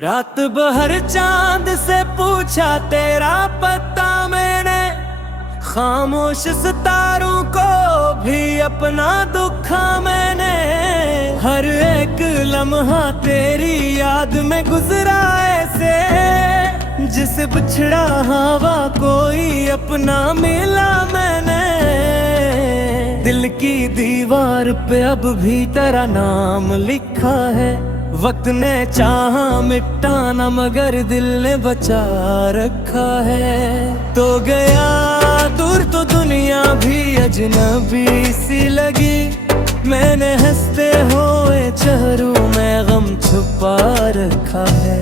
रात भर चांद से पूछा तेरा पता मैंने, खामोश सितारों को भी अपना दुखा मैंने। हर एक लम्हा तेरी याद में गुजरा ऐसे, जिसे बिछड़ा हवा कोई अपना मिला मैंने। दिल की दीवार पे अब भी तेरा नाम लिखा है, वक्त ने चाहा मिटाना मगर दिल ने बचा रखा है। तो गया दूर तो दुनिया भी अजनबी सी लगी, मैंने हंसते हुए चेहरों में गम छुपा रखा है।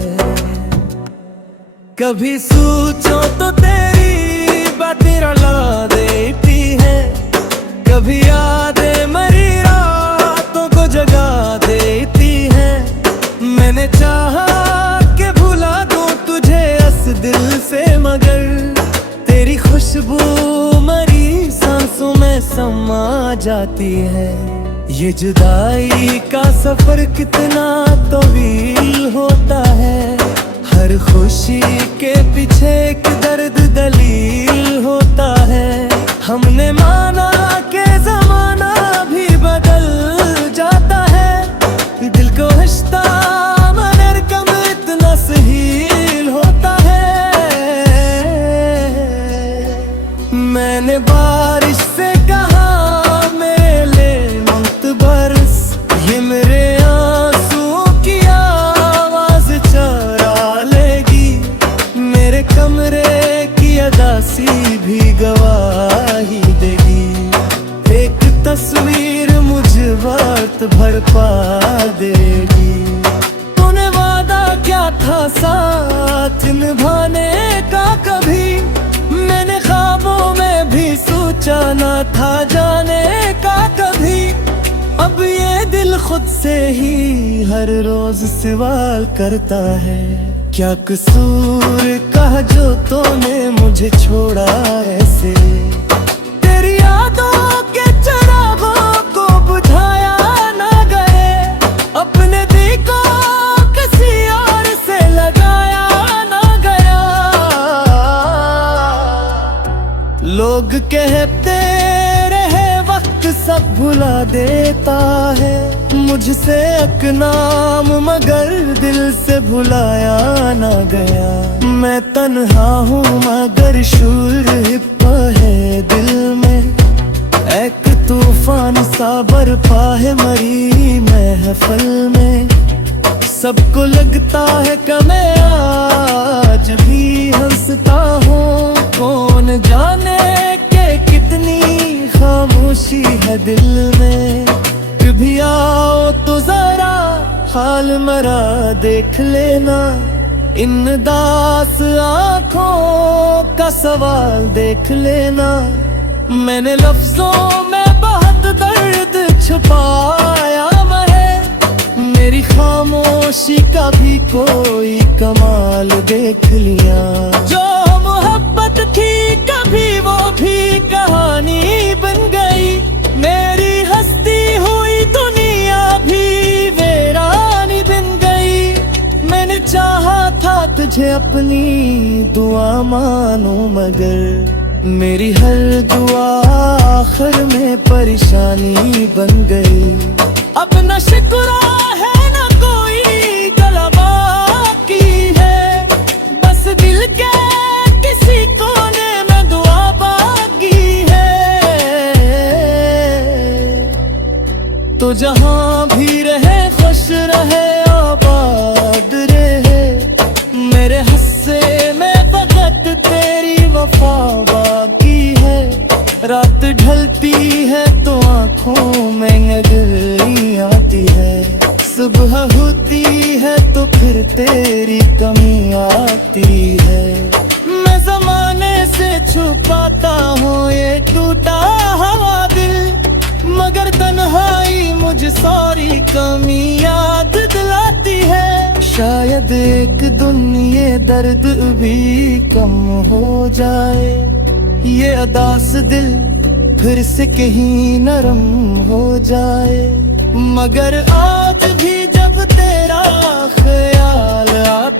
कभी सोचो तो तेरी बातें रुला देती है, कभी यादें मरी रातों को जगा देती है। मैंने चाहा कि भुला दूं तुझे इस दिल से, मगर तेरी खुशबू मरी सांसों में समा जाती है। ये जुदाई का सफर कितना तवील होता है, हर खुशी के पीछे एक दर्द दलील होता है। हमने माना कि जमाना भी बदल जाता है, दिल को रिश्ता मगर कम इतना सहील होता है। मैंने बारिश से कहा मेरे ले मत बरस, ये मेरे आंसुओं की आवाज चुरा लेगी। मेरे कमरे की अदासी भी गवाही देगी, एक तस्वीर मुझ वक्त भर पा देगी। तूने वादा क्या था साथ निभाने का कभी, मैंने ख्वाबों में भी सोचा ना था जाने का कभी। अब ये दिल खुद से ही हर रोज सवाल करता है, क्या कसूर कहा जो तूने मुझे छोड़ा ऐसे। तेरी यादों के चिरागों को बुझाया ना गए, अपने दिल को किसी और से लगाया ना गया। लोग कहते रहे वक्त सब भुला देता है, मुझसे एक नाम मगर दिल से भुलाया ना गया। मैं तन्हा हूँ मगर शूर हिप्पा है दिल में, एक तूफान सा बरपा है मरी महफिल में। सबको लगता है कि मैं आज भी हंसता हूँ, कौन जाने के कितनी खामोशी है दिल में। कभी आओ तो जरा हाल मरा देख लेना, इन दास आँखों का सवाल देख लेना। मैंने लफ्जों में बहुत दर्द छुपाया है, मेरी खामोशी का भी कोई कमाल देख लिया। जो मोहब्बत थी कभी वो भी कहानी बन गई, मेरी हस्ती हुई दुनिया भी वीरानी बन गई। मैंने चाहा था तुझे अपनी दुआ मानो मगर मेरी हर दुआ आखिर में परेशानी बन गई। अब न शिकवा है न कोई गला बाकी है, बस दिल के किसी कोने में दुआ बाकी है। तो जहां भी रहे खुश रहे आबाद रहे, मेरे हस्से में फकत तेरी वफा बाकी है। रात ढलती है तो आँखों में नजरी आती है, सुबह होती है तो फिर तेरी कमी आती है। मैं जमाने से छुपाता हूँ ये टूटा हुआ दिल, मगर तन्हाई मुझे सारी कमी याद दिलाती है। शायद एक दिन ये दर्द भी कम हो जाए, ये अदास दिल फिर से कहीं नरम हो जाए। मगर आज भी जब तेरा ख्याल आता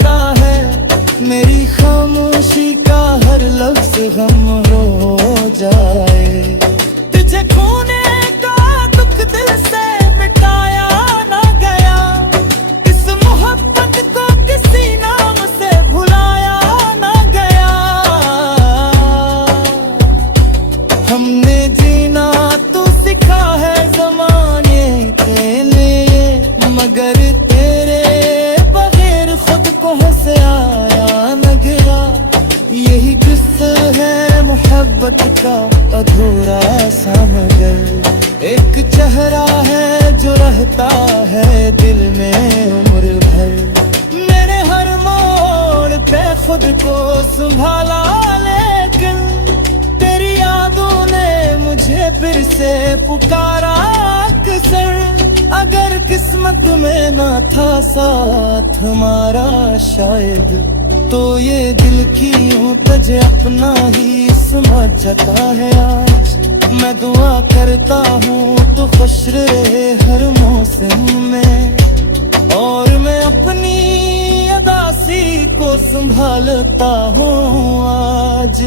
मोहब्बत का अधूरा सा मगर एक चेहरा है जो रहता है दिल में उम्र भर। मेरे हर मोड़ पे खुद को संभाला, लेकिन तेरी यादों ने मुझे फिर से पुकारा अक्सर। अगर किस्मत में ना था साथ हमारा शायद, तो ये दिल की यूं तुझे अपना ही समझता है आज। मैं दुआ करता हूँ तो खुश रहे हर मौसम में, और मैं अपनी अदासी को संभालता हूँ आज।